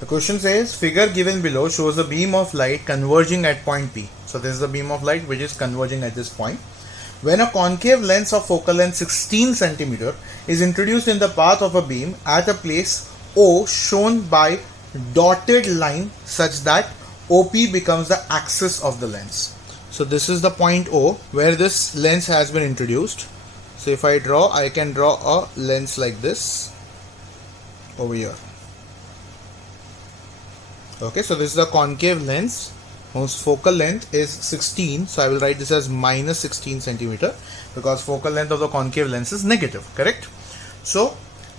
The question says figure given below shows a beam of light converging at point P. So this is the beam of light which is converging at this point. When a concave lens of focal length 16 cm is introduced in the path of a beam at a place O shown by dotted line such that OP becomes the axis of the lens. So this is the point O where this lens has been introduced. So if I can draw a lens like this over here. Okay, so this is the concave lens whose focal length is 16. So I will write this as minus 16 centimeter because focal length of the concave lens is negative, correct? So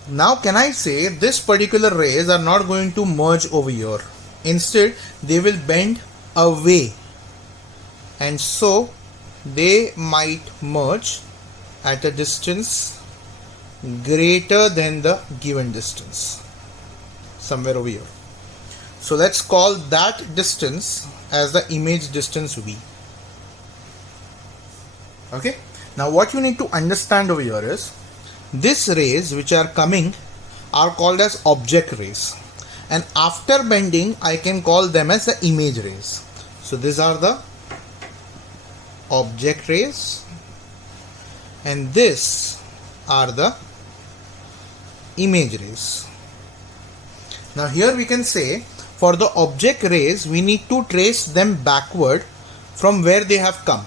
now can I say this particular rays are not going to merge over here. Instead, they will bend away. And so they might merge at a distance greater than the given distance. Somewhere over here. So let's call that distance as the image distance V. Okay. Now what you need to understand over here is these rays which are coming are called as object rays. And after bending I can call them as the image rays. So these are the object rays and these are the image rays. Now here we can say for the object rays we need to trace them backward from where they have come,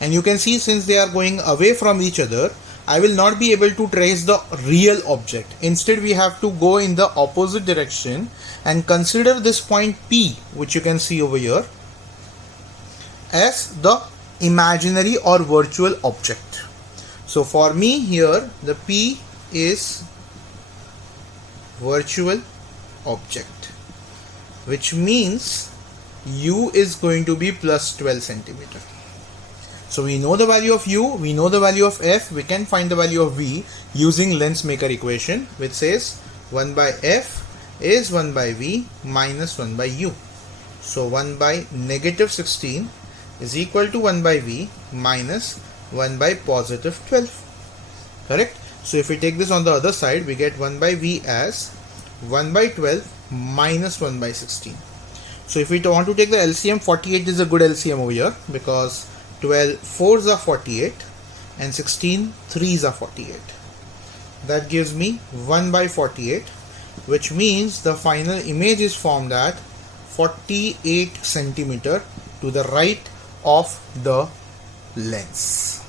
and you can see since they are going away from each other I will not be able to trace the real object. Instead we have to go in the opposite direction and consider this point P, which you can see over here, as the imaginary or virtual object. So for me here the P is virtual object, which means U is going to be plus 12 centimeter. So we know the value of U, we know the value of F, we can find the value of V using lens maker equation, which says 1 by F is 1 by V minus 1 by U. So 1 by negative 16 is equal to 1 by V minus 1 by positive 12. Correct? So if we take this on the other side, we get 1 by V as 1 by 12 minus 1 by 16. So if we want to take the LCM, 48 is a good LCM over here because 12 4s are 48 and 16 3s are 48. That gives me 1 by 48, which means the final image is formed at 48 centimeter to the right of the lens.